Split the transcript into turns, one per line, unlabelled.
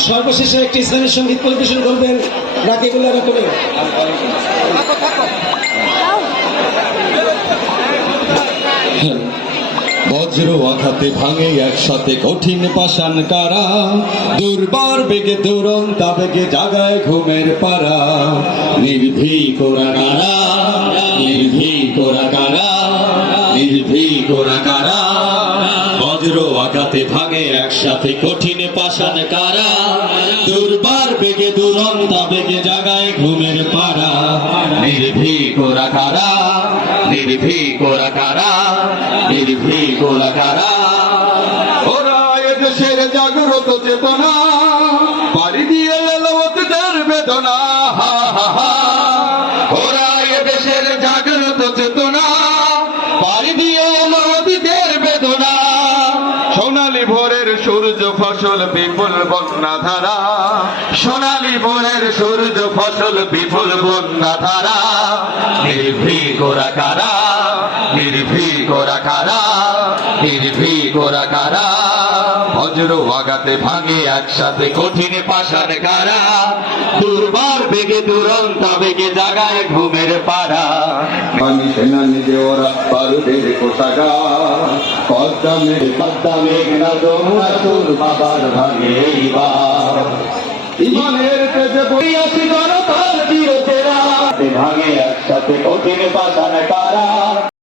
সর্বশেষে একটি সংগীত পরিবেশন করবেন রাকিবুল্লাহ রাকিব
বজ্র আঘাতে ভাঙে একসাথে কঠিন পাষাণ কারা। দুর্বার বেগে দুরন্ত বেগে জাগায় ঘুমের পারা। নির্ভীক ওরা কারা? নির্ভীক ওরা কারা? নির্ভীক ওরা কারা? বজ্র আঘাতে ভাঙে একসাথে কঠিন পাষাণ কারা? দুর্বার বেগে দুরন্ত বেগে জাগায় ঘুমের পারা নির্ভীক ওরা কারা? নির্ভীক ওরা কারা? নির্ভীক ওরা কারা? ওরা এদেশের জাগ্রত চেতনা, পাড়ি দিয়ে এলো বেদনা। হা হা হা। ভোরের সূর্য ফসল বিপুল বন্যা ধারা সোনালি বনের সূর্য ফসল বিপুল বন্যা ধারা নির্ভীক গোরা কারা নির্ভীক গোরা কারা নির্ভীক গোরা কারা বজ্র আগাতে ভাঙে একসাথে কঠিন পাশার কারা। দুর্বার বেগে দুরন্ত বেগে জাগায় ঘুমের পাড়া। আমি সেনা নিজে ওরা পারুদের কোষাগা কদ্দামে কদ্দামে না দোমরা তোর বাবার ভাঙে ইমানের তেজে বইয়াছি জনতার চিরচেরা ভাঙে একসাথে কঠিন পাশার কারা।